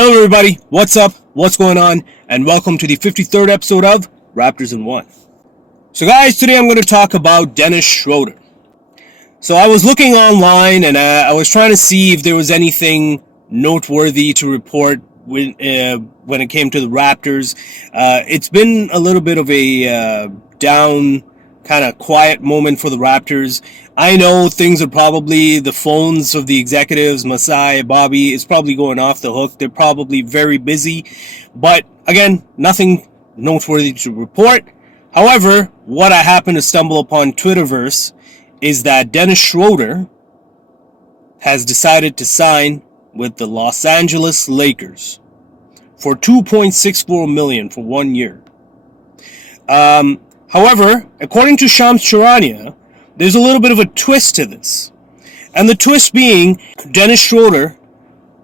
Hello everybody, what's up, what's going on, and welcome to the 53rd episode of Raptors in One. So guys, today I'm going to talk about Dennis Schroeder. So I was looking online and I was trying to see if there was anything noteworthy to report when it came to the Raptors. It's been a little bit of a down, kind of quiet moment for the Raptors. I know things are probably, the phones of the executives, Masai, Bobby, is probably going off the hook. They're probably very busy. But again, nothing noteworthy to report. However, what I happened to stumble upon Twitterverse is that Dennis Schroeder has decided to sign with the Los Angeles Lakers for $2.64 million for 1 year. However, according to Shams Charania, there's a little bit of a twist to this. And the twist being, Dennis Schroeder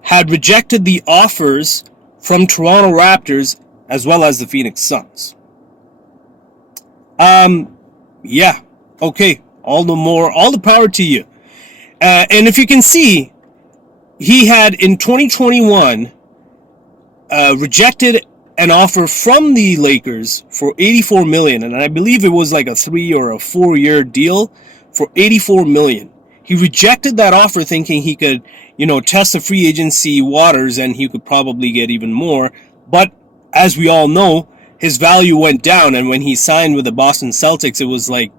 had rejected the offers from Toronto Raptors as well as the Phoenix Suns. Yeah, okay, all the power to you. And if you can see, he had in 2021 rejected an offer from the Lakers for $84 million, and I believe it was like a 3 or a 4 year deal for $84 million. He rejected that offer thinking he could, test the free agency waters and he could probably get even more. But as we all know, his value went down, and when he signed with the Boston Celtics, it was like,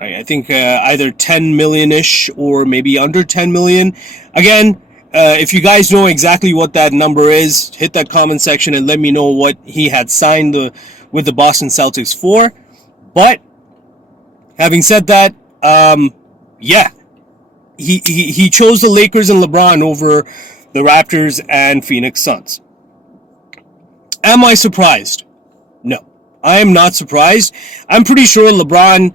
I think either 10 million-ish or maybe under 10 million. Again, if you guys know exactly what that number is, hit that comment section and let me know what he had signed with the Boston Celtics for. But having said that, yeah, he chose the Lakers and LeBron over the Raptors and Phoenix Suns. Am I surprised? No, I am not surprised. I'm pretty sure LeBron,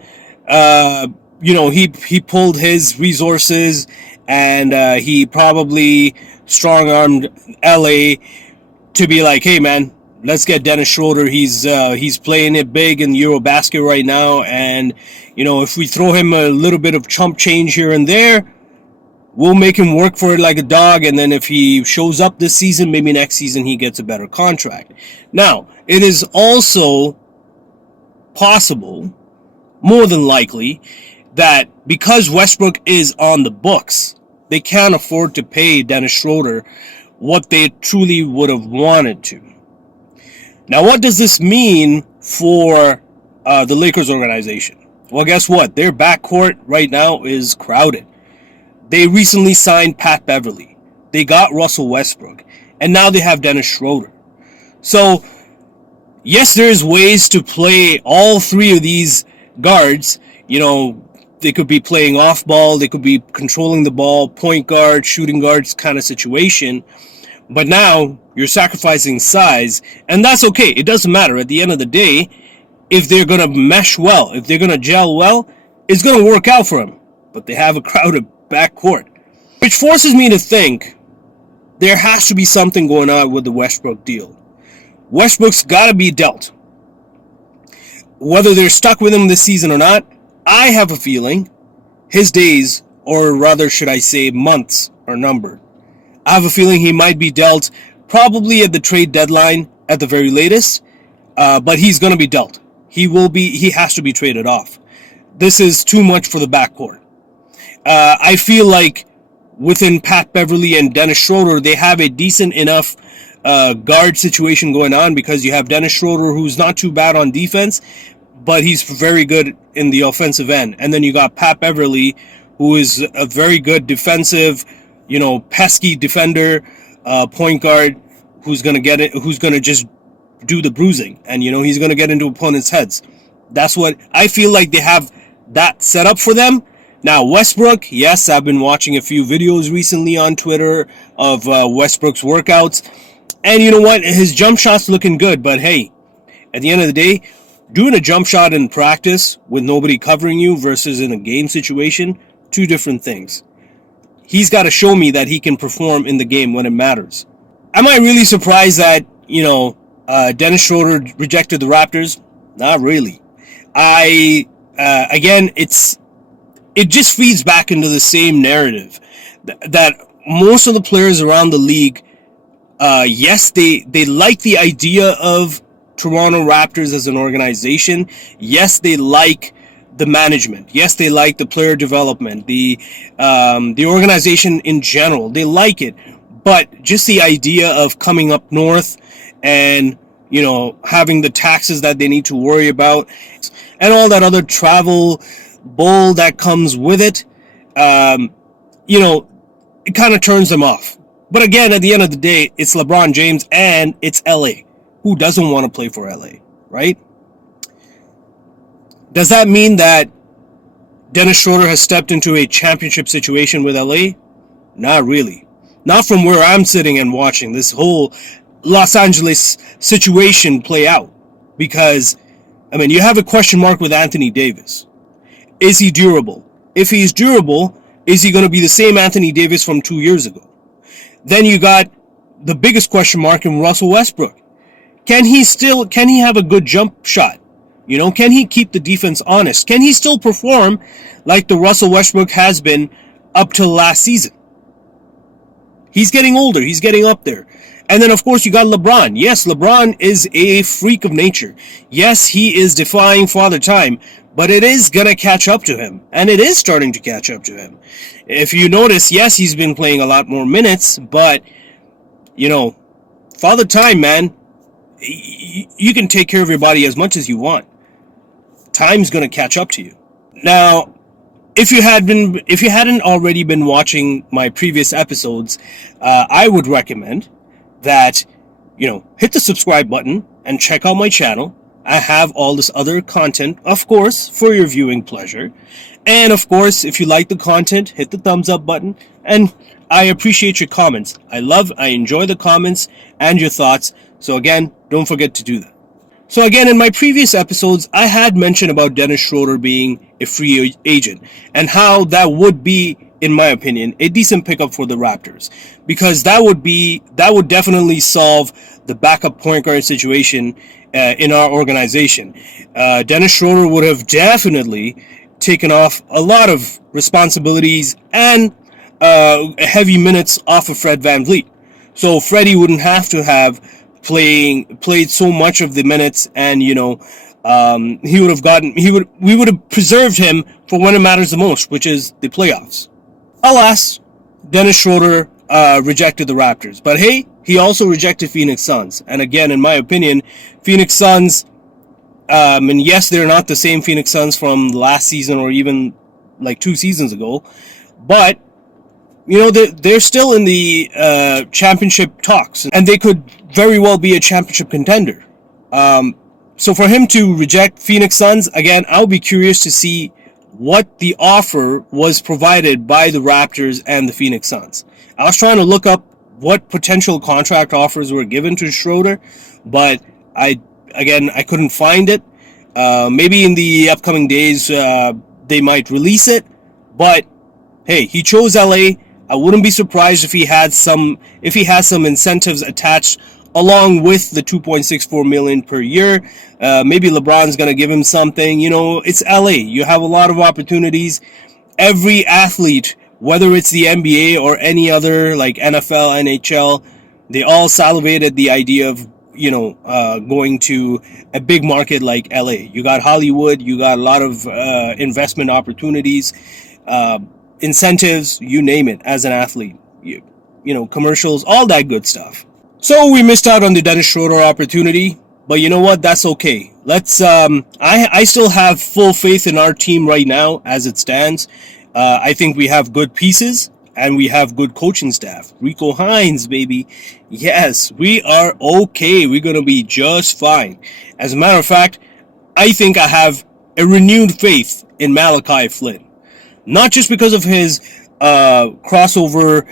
he pulled his resources. And he probably strong-armed LA to be like, hey man, let's get Dennis Schroeder. He's playing it big in Eurobasket right now, and if we throw him a little bit of chump change here and there, we'll make him work for it like a dog. And then if he shows up this season, maybe next season he gets a better contract. Now, it is also possible, more than likely, that because Westbrook is on the books, they can't afford to pay Dennis Schroeder what they truly would have wanted to. Now, what does this mean for the Lakers organization? Well, guess what? Their backcourt right now is crowded. They recently signed Pat Beverly. They got Russell Westbrook. And now they have Dennis Schroeder. So, yes, there's ways to play all three of these guards. They could be playing off ball, they could be controlling the ball, point guard, shooting guards kind of situation. But now you're sacrificing size, and that's okay. It doesn't matter. At the end of the day, if they're going to mesh well, if they're going to gel well, it's going to work out for them. But they have a crowded backcourt, which forces me to think there has to be something going on with the Westbrook deal. Westbrook's got to be dealt. Whether they're stuck with him this season or not, I have a feeling his days, or rather should I say months, are numbered. I have a feeling he might be dealt probably at the trade deadline at the very latest, but he's going to be dealt. He has to be traded off. This is too much for the backcourt. I feel like within Pat Beverly and Dennis Schroeder, they have a decent enough guard situation going on, because you have Dennis Schroeder, who's not too bad on defense, but he's very good in the offensive end. And then you got Pat Beverly, who is a very good defensive, pesky defender, point guard, who's going to just do the bruising. And, he's going to get into opponents' heads. That's what I feel like they have that set up for them. Now, Westbrook, yes, I've been watching a few videos recently on Twitter of Westbrook's workouts. And you know what? His jump shot's looking good. But hey, at the end of the day, doing a jump shot in practice with nobody covering you versus in a game situation, two different things. He's got to show me that he can perform in the game when it matters. Am I really surprised that, Dennis Schroeder rejected the Raptors? Not really. Again, it just feeds back into the same narrative that most of the players around the league Yes, they like the idea of Toronto Raptors as an organization. Yes, they like the management. Yes, they like the player development, the organization in general. They like it, but just the idea of coming up north and having the taxes that they need to worry about and all that other travel bull that comes with it, um, you know, it kind of turns them off. But again, at the end of the day, it's LeBron James and it's LA. Who doesn't want to play for LA, right? Does that mean that Dennis Schroeder has stepped into a championship situation with LA? Not really. Not from where I'm sitting and watching this whole Los Angeles situation play out. Because, I mean, you have a question mark with Anthony Davis. Is he durable? If he's durable, is he going to be the same Anthony Davis from 2 years ago? Then you got the biggest question mark in Russell Westbrook. Can he have a good jump shot? Can he keep the defense honest? Can he still perform like the Russell Westbrook has been up till last season? He's getting older. He's getting up there. And then, of course, you got LeBron. Yes, LeBron is a freak of nature. Yes, he is defying Father Time, but it is going to catch up to him. And it is starting to catch up to him. If you notice, yes, he's been playing a lot more minutes, but, Father Time, man, you can take care of your body as much as you want. Time's going to catch up to you. Now, if you hadn't already been watching my previous episodes, I would recommend that hit the subscribe button and check out my channel. I have all this other content, of course, for your viewing pleasure. And of course, if you like the content, hit the thumbs up button. And I appreciate your comments. I enjoy the comments and your thoughts. So again, don't forget to do that. So again, in my previous episodes, I had mentioned about Dennis Schroeder being a free agent and how that would be, in my opinion, a decent pickup for the Raptors, because that would definitely solve the backup point guard situation in our organization. Dennis Schroeder would have definitely taken off a lot of responsibilities and heavy minutes off of Fred VanVleet. So Freddie wouldn't have to have played so much of the minutes, and we would have preserved him for when it matters the most, which is the playoffs. Alas, Dennis Schroeder rejected the Raptors, but hey, he also rejected Phoenix Suns. And again, in my opinion, Phoenix Suns, and yes, they're not the same Phoenix Suns from last season or even like 2 seasons ago, but they're still in the championship talks, and they could very well be a championship contender. So for him to reject Phoenix Suns, again, I'll be curious to see what the offer was provided by the Raptors and the Phoenix Suns. I was trying to look up what potential contract offers were given to Schroeder, but I couldn't find it. Maybe in the upcoming days they might release it, but hey, he chose LA. I wouldn't be surprised if he has some incentives attached along with the $2.64 million per year. Maybe LeBron's gonna give him something. It's LA. You have a lot of opportunities. Every athlete, whether it's the NBA or any other like NFL, NHL, they all salivate at the idea of going to a big market like LA. You got Hollywood. You got a lot of investment opportunities. Incentives, you name it, as an athlete, commercials, all that good stuff. So we missed out on the Dennis Schroeder opportunity, but you know what? That's okay. Let's. I still have full faith in our team right now as it stands. I think we have good pieces and we have good coaching staff. Rico Hines, baby. Yes, we are okay. We're gonna be just fine. As a matter of fact, I think I have a renewed faith in Malachi Flynn. Not just because of his crossover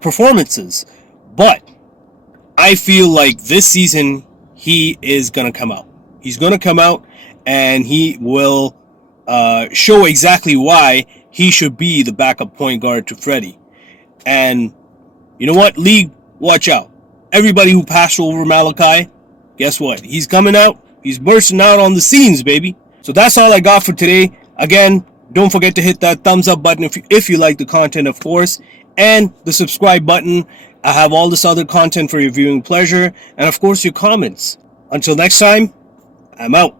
performances, but I feel like this season he is going to come out. He's going to come out and he will show exactly why he should be the backup point guard to Freddie. And you know what? League, watch out. Everybody who passed over Malachi, guess what? He's coming out. He's bursting out on the scenes, baby. So that's all I got for today. Again, don't forget to hit that thumbs up button if you like the content, of course, and the subscribe button. I have all this other content for your viewing pleasure, and of course your comments. Until next time, I'm out.